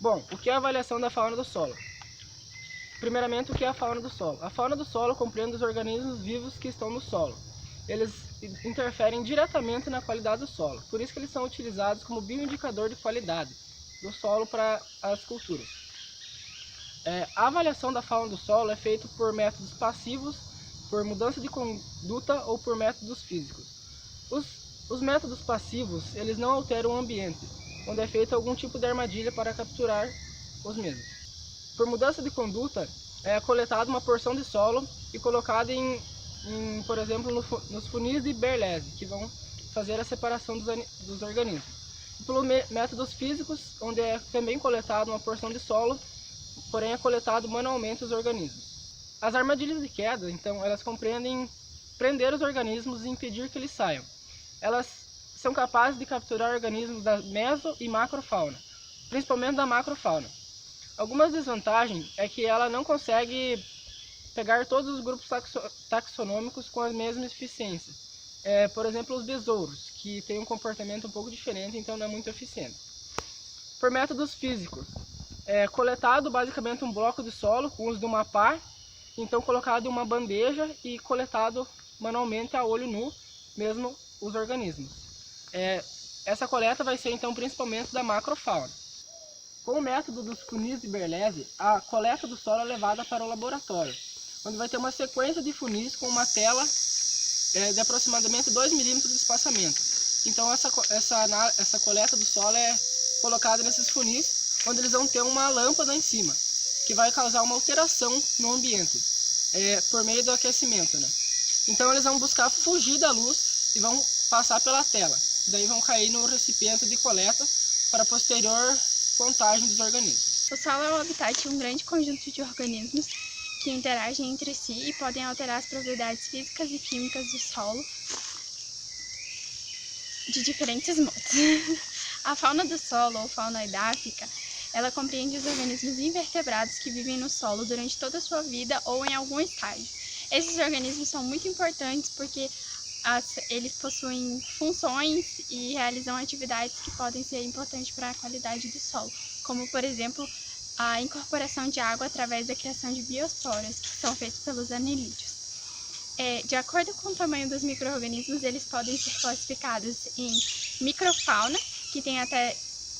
Bom, o que é a avaliação da fauna do solo? Primeiramente, o que é a fauna do solo? A fauna do solo compreende os organismos vivos que estão no solo. Eles interferem diretamente na qualidade do solo, por isso que eles são utilizados como bioindicador de qualidade do solo para as culturas. A avaliação da fauna do solo é feita por métodos passivos, por mudança de conduta ou por métodos físicos. Os métodos passivos, eles não alteram o ambiente, onde é feita algum tipo de armadilha para capturar os mesmos. Por mudança de conduta, é coletada uma porção de solo e colocada por exemplo, nos funis de Berlese, que vão fazer a separação dos organismos. E pelos métodos físicos, onde é também coletada uma porção de solo, porém é coletado manualmente os organismos. As armadilhas de queda, então, elas compreendem prender os organismos e impedir que eles saiam. Elas são capazes de capturar organismos da meso e macrofauna, principalmente da macrofauna. Algumas desvantagens é que ela não consegue pegar todos os grupos taxonômicos com a mesma eficiência. Por exemplo, os besouros, que têm um comportamento um pouco diferente, então não é muito eficiente. Por métodos físicos, é coletado basicamente um bloco de solo com o uso de uma pá, então colocado em uma bandeja e coletado manualmente a olho nu, mesmo os organismos. Essa coleta vai ser então principalmente da macrofauna. Com o método dos funis de Berlese, a coleta do solo é levada para o laboratório, onde vai ter uma sequência de funis com uma tela de aproximadamente 2 milímetros de espaçamento. Então essa coleta do solo é colocada nesses funis, onde eles vão ter uma lâmpada em cima, que vai causar uma alteração no ambiente, por meio do aquecimento, né? Então eles vão buscar fugir da luz e vão passar pela tela. Daí vão cair no recipiente de coleta para posterior contagem dos organismos. O solo é o habitat de um grande conjunto de organismos que interagem entre si e podem alterar as propriedades físicas e químicas do solo de diferentes modos. A fauna do solo, ou fauna edáfica, ela compreende os organismos invertebrados que vivem no solo durante toda a sua vida ou em algum estágio. Esses organismos são muito importantes porque eles possuem funções e realizam atividades que podem ser importantes para a qualidade do solo, como, por exemplo, a incorporação de água através da criação de biosporas, que são feitos pelos anelídeos. De acordo com o tamanho dos micro-organismos, eles podem ser classificados em microfauna, que tem até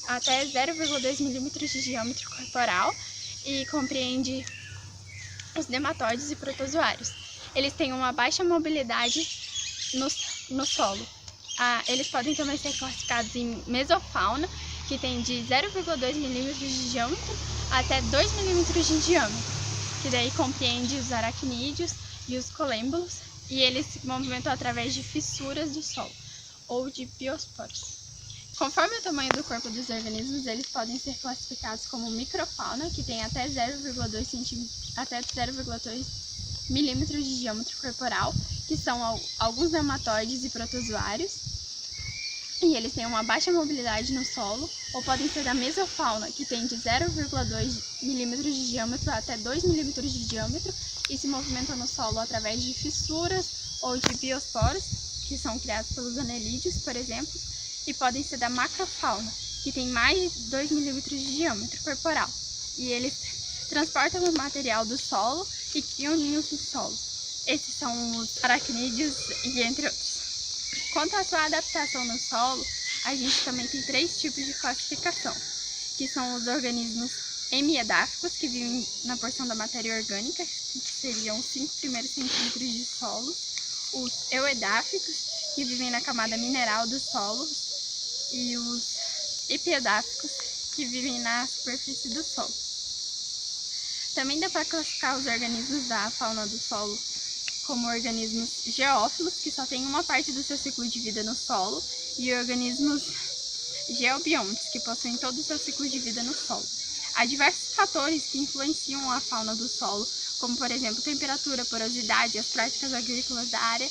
0,2 milímetros de diâmetro corporal e compreende os nematóides e protozoários. Eles têm uma baixa mobilidade no solo. Eles podem também ser classificados em mesofauna, que tem de 0,2 milímetros de diâmetro até 2 milímetros de diâmetro, que daí compreende os aracnídeos e os colêmbulos, e eles se movimentam através de fissuras do solo, ou de biosporos. Conforme o tamanho do corpo dos organismos, eles podem ser classificados como microfauna, que tem até 0,2 milímetros de diâmetro corporal, que são alguns nematóides e protozoários, e eles têm uma baixa mobilidade no solo, ou podem ser da mesofauna, que tem de 0,2 milímetros de diâmetro até 2 milímetros de diâmetro, e se movimentam no solo através de fissuras ou de biosporos, que são criados pelos anelídeos, por exemplo, e podem ser da macrofauna, que tem mais de 2 milímetros de diâmetro corporal, e eles transportam o material do solo e criam ninhos no solo. Esses são os aracnídeos e entre outros. Quanto à sua adaptação no solo, a gente também tem 3 tipos de classificação, que são os organismos hemiedáficos, que vivem na porção da matéria orgânica, que seriam os 5 primeiros centímetros de solo, os euedáficos, que vivem na camada mineral do solo, e os epiedáficos, que vivem na superfície do solo. Também dá para classificar os organismos da fauna do solo como organismos geófilos, que só têm uma parte do seu ciclo de vida no solo, e organismos geobiontes, que possuem todo o seu ciclo de vida no solo. Há diversos fatores que influenciam a fauna do solo, como, por exemplo, temperatura, porosidade, as práticas agrícolas da área,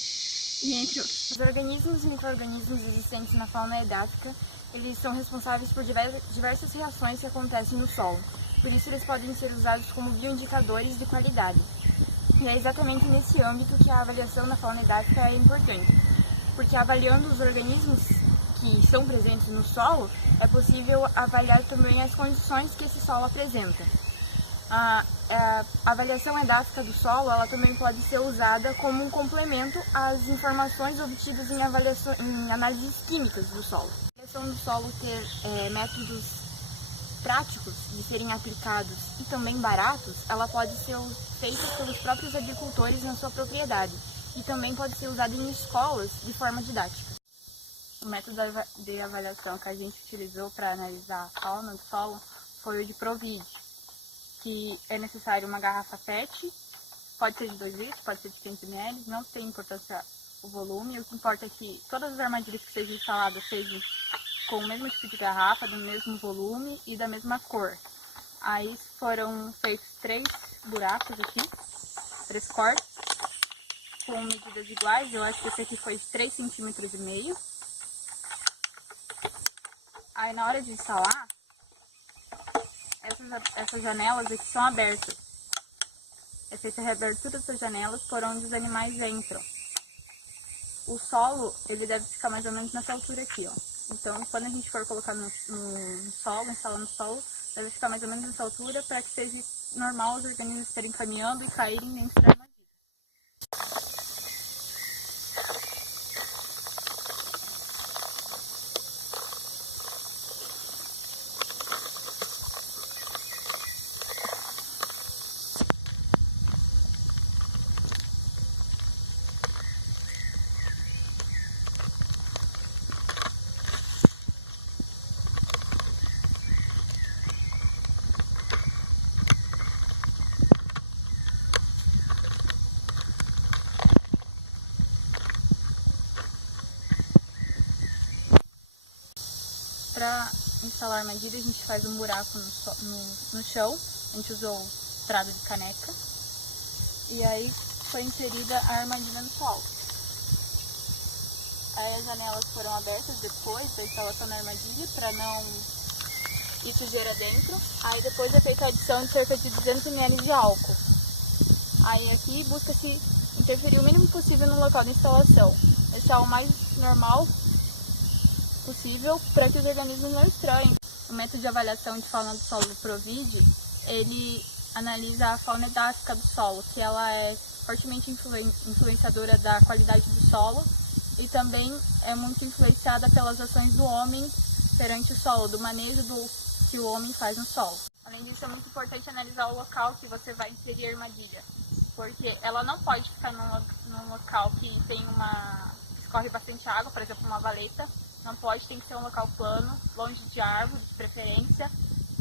e entre outros. Os organismos e micro-organismos existentes na fauna edáfica, eles são responsáveis por diversas reações que acontecem no solo. Por isso, eles podem ser usados como bioindicadores de qualidade. E é exatamente nesse âmbito que a avaliação da fauna edáfica é importante, porque avaliando os organismos que são presentes no solo, é possível avaliar também as condições que esse solo apresenta. A avaliação edáfica do solo ela também pode ser usada como um complemento às informações obtidas em análises químicas do solo. A avaliação do solo ter métodos práticos de serem aplicados e também baratos, ela pode ser feita pelos próprios agricultores na sua propriedade e também pode ser usada em escolas de forma didática. O método de avaliação que a gente utilizou para analisar a fauna do solo foi o de Provide, que é necessário uma garrafa PET, pode ser de 2 litros, pode ser de 100 ml, não tem importância o volume, o que importa é que todas as armadilhas que sejam instaladas sejam com o mesmo tipo de garrafa, do mesmo volume e da mesma cor. Aí foram feitos 3 buracos aqui, 3 cortes, com medidas iguais, eu acho que esse aqui foi de 3,5 cm. Aí na hora de instalar, essas janelas aqui são abertas. É feita a reabertura dessas janelas por onde os animais entram. O solo, ele deve ficar mais ou menos nessa altura aqui, ó. Então, quando a gente for colocar no solo, instalar no solo, deve ficar mais ou menos nessa altura para que seja normal os organismos estarem caminhando e caírem dentro da armadilha. Para instalar a armadilha, a gente faz um buraco no chão, a gente usou estrada de caneca, e aí foi inserida a armadilha no solo. Aí as janelas foram abertas depois da instalação da armadilha, para não ir sujeira dentro. Aí depois é feita a adição de cerca de 200 ml de álcool. Aí aqui busca-se interferir o mínimo possível no local da instalação, deixar o mais normal possível para que os organismos não estranhem. O método de avaliação de fauna do solo do Provide, ele analisa a fauna edáfica do solo, que ela é fortemente influenciadora da qualidade do solo e também é muito influenciada pelas ações do homem perante o solo, do manejo que o homem faz no solo. Além disso, é muito importante analisar o local que você vai inserir a armadilha, porque ela não pode ficar num local que escorre bastante água, por exemplo, uma valeta. Não pode, tem que ser um local plano, longe de árvore, de preferência.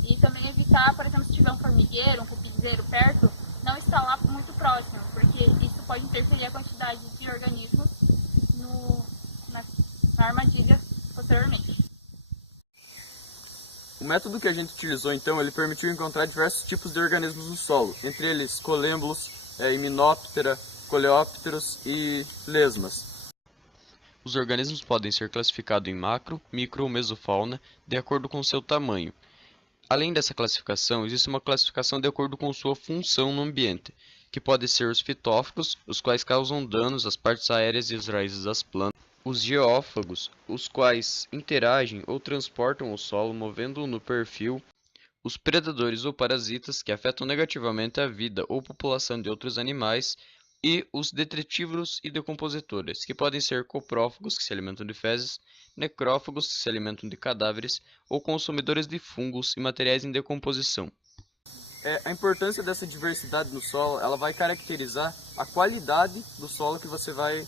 E também evitar, por exemplo, se tiver um formigueiro, um cupinzeiro perto, não instalar muito próximo, porque isso pode interferir a quantidade de organismos na armadilha posteriormente. O método que a gente utilizou, então, ele permitiu encontrar diversos tipos de organismos no solo, entre eles colêmbulos, himenóptera, coleópteros e lesmas. Os organismos podem ser classificados em macro, micro ou mesofauna, de acordo com seu tamanho. Além dessa classificação, existe uma classificação de acordo com sua função no ambiente, que pode ser os fitófagos, os quais causam danos às partes aéreas e às raízes das plantas, os geófagos, os quais interagem ou transportam o solo movendo-o no perfil, os predadores ou parasitas, que afetam negativamente a vida ou população de outros animais, e os detritívoros e decompositores, que podem ser coprófagos, que se alimentam de fezes, necrófagos, que se alimentam de cadáveres, ou consumidores de fungos e materiais em decomposição. A importância dessa diversidade no solo, ela vai caracterizar a qualidade do solo que você vai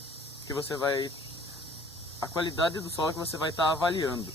estar avaliando.